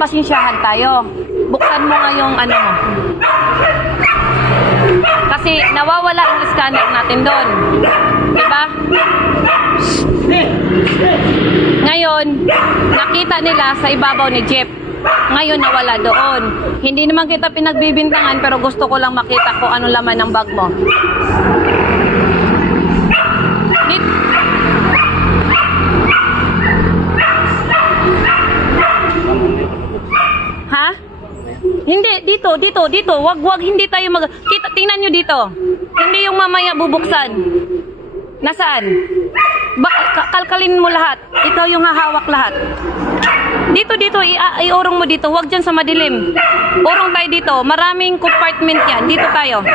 magpasensyahan tayo. Buksan mo nga yung ano mo. Kasi nawawala yung scanner natin doon. Diba? Ngayon, nakita nila sa ibabaw ni Jeep. Ngayon nawala doon. Hindi naman kita pinagbibintangan pero gusto ko lang makita kung ano laman ng bag mo. Hindi, dito, dito, dito. Wag, wag, hindi tayo mag... Kita, tingnan nyo dito. Hindi yung mamaya bubuksan. Nasaan? Ba, ka- kalkalin mo lahat. Ikaw yung hahawak lahat. Dito, dito, iurong mo dito. Huwag dyan sa madilim. Urong tayo dito. Maraming compartment yan. Dito tayo.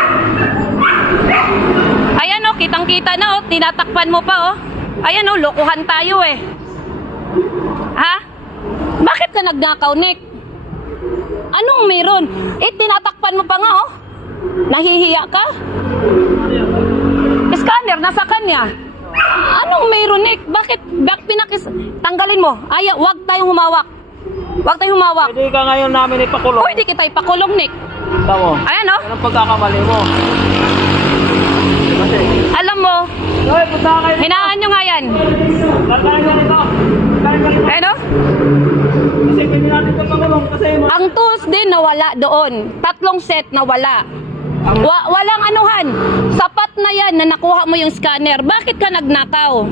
Ayan o, kitang-kita na o. Tinatakpan mo pa o. Ayan o, lokohan tayo eh. Ha? Bakit ka nagnakaw, Nick? Anong meron? Eh, tinatakpan mo pa nga oh. Nahihiya ka? Scanner, nasa kanya. Anong meron, Nick? Bakit? Bak pinakis... Tanggalin mo. Ay, wag tayong humawak. Wag tayong humawak. Pwede ka ngayon namin ipakulong. Pwede kita ipakulong, Nick. Tamo. Ayan oh. Anong pagkakamali mo? Kasi, Alam mo, Hoy, punta ka kayo dito. hinaan nyo nga yan. Karkahan ka dito. Karkahan ka dito. Ayan oh. Kasi pwede natin ito pakulong. Ang tools din nawala doon. Tatlong set nawala. Wa walang anuhan. Sapat na yan na nakuha mo yung scanner. Bakit ka nagnakaw?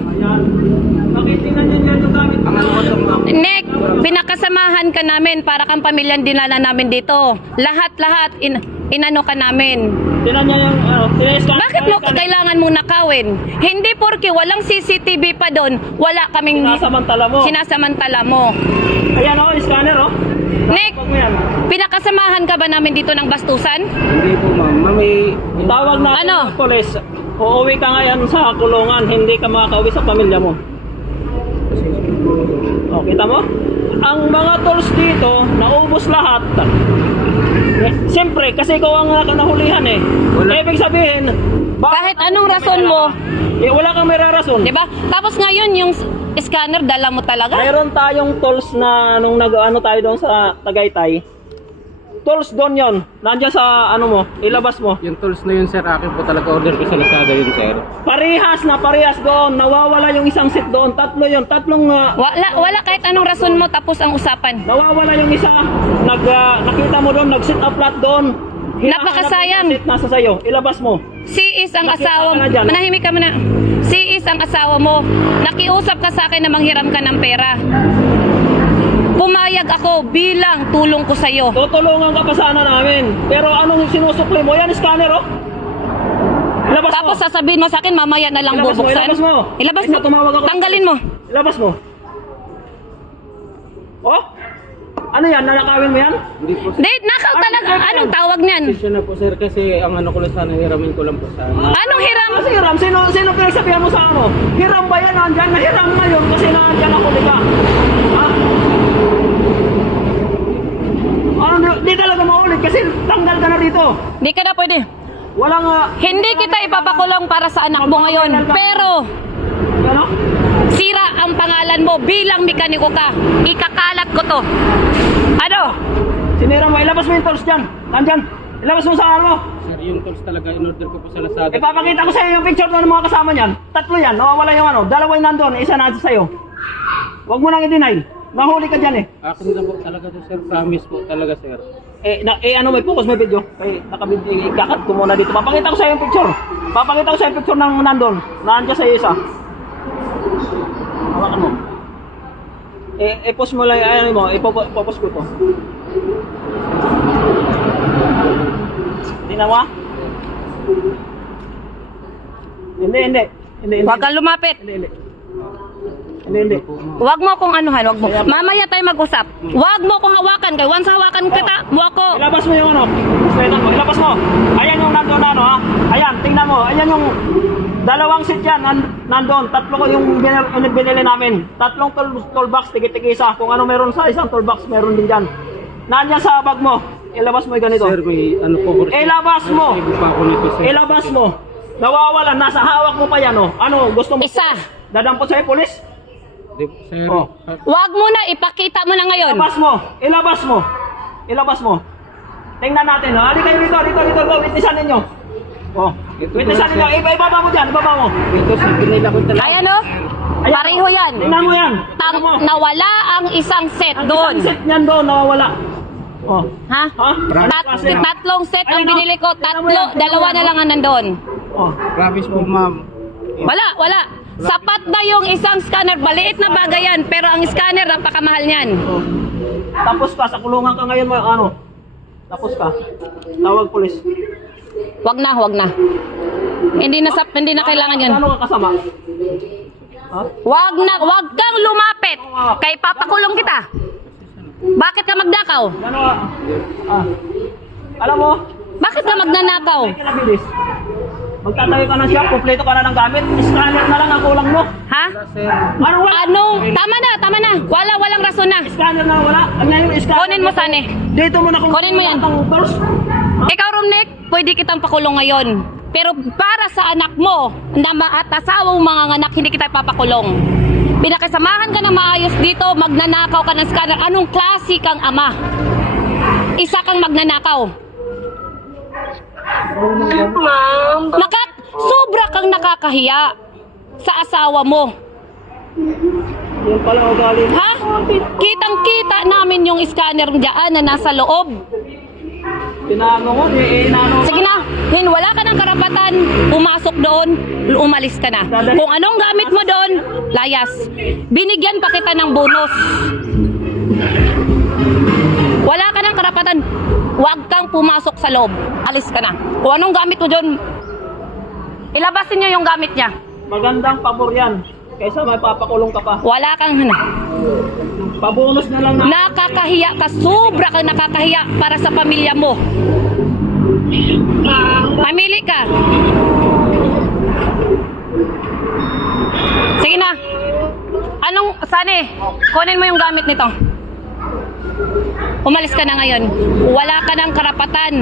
Yung Nick, pinakasamahan ka namin para kang pamilyang dinala namin dito. Lahat-lahat in, inano ka namin. Tinan niya yung, tinescan. Bakit mo kailangan mong nakawin? Hindi porke walang CCTV pa doon, wala kaming Sinasamantala mo. sinasamantala mo. Ayan o, scanner o. Nick, pinakasamahan ka ba namin dito ng bastusan? Hindi po ma'am. Mami, Tawag na Ano? ng polis. Uuwi ka ngayon sa kulungan, hindi ka makakauwi sa pamilya mo. O, kita mo? Ang mga tools dito, naubos lahat. Eh, Siyempre, kasi ikaw ang nak- nahulihan eh. Wala. Ibig sabihin, bakit Kahit anong rason mo, Eh, wala kang may rason. 'di ba? Tapos ngayon yung scanner dala mo talaga? Mayroon tayong tools na nung nag-ano tayo doon sa Tagaytay. Tools doon yon. Nandiyan sa ano mo, ilabas mo. yung tools na yun sir, akin po talaga order ko sa Lazada yun sir. Parehas na parehas doon. Nawawala yung isang set doon. Tatlo yon. Tatlong ah, Wala wala kahit anong rason mo tapos ang usapan. nawawala yung isa. Nag ah, nakita mo doon, nag-sit up flat doon. Napakasayang. mo set nasa sayo. Ilabas mo. Si is ang Nakita asawa mo. na. Manahimik ka muna. Si is ang asawa mo. Nakiusap ka sa akin na manghiram ka ng pera. Pumayag ako bilang tulong ko sa'yo. Tutulungan ka pa sana namin. Pero anong sinusukli mo? Yan, scanner oh. Ilabas Tapos mo. sasabihin mo sa akin mamaya na lang Ilabas mo, bubuksan. ilabas mo. Ilabas mo. tumawag ako. Tanggalin mo. Ilabas mo. Oh? Ano yan? Nanakawin mo yan? Hindi po sir. Di, nakaw talaga. Anong tawag niyan? Pasensya na po sir kasi ang ano ko lang sana hiramin ko lang po sana. Anong hiram? Kasi hiram, sino, sino pinagsabihan mo sa ano? Hiram ba yan? Nandyan na hiram ngayon kasi nandyan ako, di ba? Ha? Ano, di, di talaga maulit kasi tanggal ka na rito. Di ka na pwede. Walang... ah, Hindi kita ipapakulong para sa anak mo ngayon. Pero, Ano? sira ang pangalan mo bilang mekaniko ka. Ikakalat ko to. Ano? Sinira mo, ilabas mo yung tools dyan. Nandyan. Ilabas mo sa ano. Sir, yung tools talaga in order ko po sa Lazada. Ipapakita ko sa iyo yung picture doon ng mga kasama niyan. Tatlo yan, nawawala yung ano. Dalawa yung nandun, isa nasa sa'yo. Huwag mo nang i-deny. Nahuli ka dyan eh. Akin na po talaga to sir, promise po talaga sir. Eh, na, eh ano may focus may video? Eh, nakabid, eh, ikakat ko muna dito. Papakita ko sa iyo yung picture. Papakita ko sa iyo yung picture ng nandun. Nandiyan sa iyo isa. Hawakan mo. Eh, eh, post mo lang, ano mo, ipopost ko to. Ah. Hindi, hindi. Hindi, hindi. Huwag kang lumapit. Hindi, hindi. Hindi, hindi. Huwag mo akong anuhan, huwag mo. Mamaya tayo mag-usap. Huwag mo akong hawakan. Kaya once hawakan kita, mo ako. Ilabas mo yung ano. Straighten mo. Ilabas mo. Ayan yung nandun na ano ha. Ayan, tingnan mo. Ayan yung dalawang seat yan. Nan, nandun. Tatlo ko yung binil, yung binili namin. Tatlong tool, toolbox, tigi-tigi isa. Kung ano meron sa isang toolbox, meron din dyan. Nandyan sa bag mo. Ilabas mo yung ganito. Sir, may ano po. Ilabas mo. Ilabas mo. Nawawala. Nasa hawak mo pa yan oh. Ano, gusto mo? Isa. Dadampot sa'yo, polis? Sir. Oh. ah, Wag mo na, ipakita mo na ngayon. Ilabas mo! Ilabas mo! Ilabas mo! Tingnan natin, ha? Halika kayo dito, dito, dito, dito, witnessan ninyo. Oh, Po, ninyo. sir. Iba, ibaba mo dyan, ibaba mo. Ito sir, pinila ko talaga. Ayan o, Ayan, pareho yan. Tingnan mo yan. Tang, Tingnan mo. nawala ang isang set Ang doon. isang set niyan doon, nawawala. Oh. Ha? Ha? Tat, Ano klase? tatlong set ang Ayan, oh. binili ko. Tingnan mo Tatlo, tingnan dalawa mo na yan, lang ang nandun. Oh. Promise po, ma'am. Wala, wala. Sapat na yung isang scanner. Maliit na bagay yan, pero ang scanner, napakamahal niyan. oh. Tapos ka, sa kulungan ka ngayon, mga ano? Tapos ka. Tawag polis. Wag na, wag na. Hindi na, sap, hindi na kailangan yan. Ano ka kasama? Wag na, wag kang lumapit. Kay papakulong kita. Bakit ka magnakaw? Ano? Ah. Alam mo, Bakit ka magnanakaw? Magtatayo ka ng shop, kompleto ka na ng gamit, scanner na lang ang kulang mo. Ha? Ano wala? Anong? Tama na, tama na. Wala, walang rason na. Scanner na wala? Ang ngayon scanner. Kunin mo sana eh. Dito mo na kung Kunin mo yan. Tools. Ikaw, Romnek, pwede kitang pakulong ngayon. Pero para sa anak mo, at asawang mga anak, hindi kita papakulong. Pinakisamahan ka na maayos dito, magnanakaw ka ng scanner. Anong klase kang ama? Isa kang magnanakaw. Nakat, sobra kang nakakahiya sa asawa mo. Yan pala ugali. Ha? Kitang-kita namin yung scanner dyan na nasa loob. Pinaano ko, eh, inaano. Sige na, Hin, wala ka ng karapatan. Pumasok doon, umalis ka na. Kung anong gamit mo doon, layas. Binigyan pa kita ng bonus. Wala ka ng karapatan. Huwag kang pumasok sa loob. Alis ka na. Kung anong gamit mo doon, ilabasin niyo yung gamit niya. Magandang pabor yan. Kaysa may papakulong ka pa. Wala kang hana. Pabonus na lang na. Nakakahiya ka. Sobra kang nakakahiya para sa pamilya mo. Mamili ka. Sige na. Anong, sane, kunin mo yung gamit nito. Umalis ka na ngayon. Wala ka ng karapatan.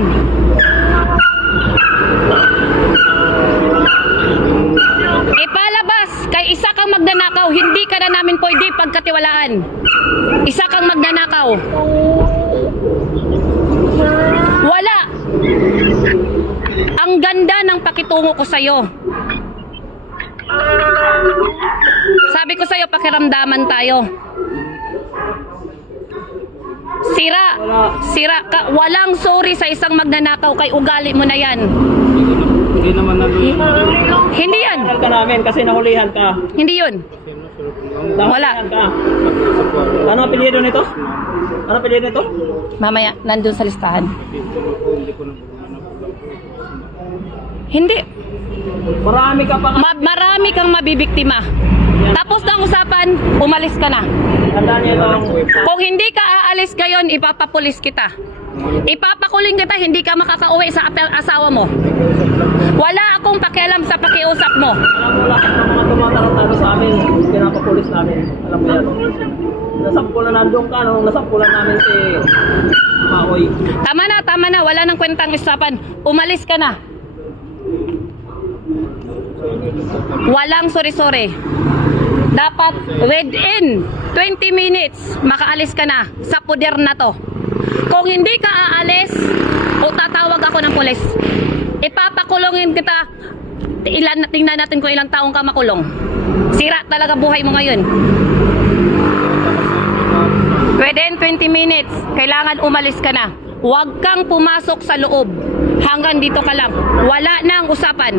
Ipalabas, kay isa kang magnanakaw, hindi ka na namin pwede pagkatiwalaan. Isa kang magnanakaw. Wala. Ang ganda ng pakitungo ko sa'yo. Sabi ko sa'yo, pakiramdaman tayo. Sira. Sira ka. Walang sorry sa isang magnanakaw kay ugali mo na yan. Hindi naman naluloy. Hindi yan. Tagal ka namin kasi nahulihan ka. Hindi yun. Wala. Nahulihan ka. Ano ang apelyido nito? Ano ang apelyido nito? Mamaya, nandun sa listahan. Hindi. Marami ka pa. Ma- marami kang mabibiktima. Tapos na ang usapan, umalis ka na. Kung hindi ka aalis ngayon, ipapapulis kita. Ipapakuling kita, hindi ka makakauwi sa asawa mo. Wala akong pakialam sa pakiusap mo. Alam mo lahat ng mga tumatarantado sa amin, pinapapulis namin. Alam mo yan. Nasampulan nandun ka, nung nasampulan namin si Maoy. Tama na, tama na. Wala nang kwentang usapan. Umalis ka na. Walang sori-sori. Dapat within 20 minutes, makaalis ka na sa puder na to. Kung hindi ka aalis, o tatawag ako ng pulis. Ipapakulongin kita. Ilan, tingnan natin kung ilang taong ka makulong. Sira talaga buhay mo ngayon. Within 20 minutes, kailangan umalis ka na. Huwag kang pumasok sa loob. Hanggang dito ka lang. Wala na ang usapan.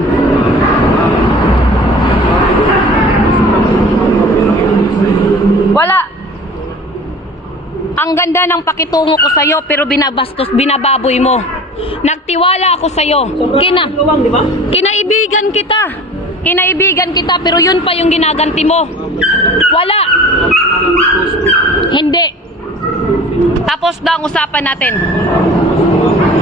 Wala. Ang ganda ng pakitungo ko sa'yo pero binabastos, binababoy mo. Nagtiwala ako sa'yo. Sobrang Kina, kinaibigan kita. Kinaibigan kita pero yun pa yung ginaganti mo. Wala. Hindi. Tapos na ang usapan natin.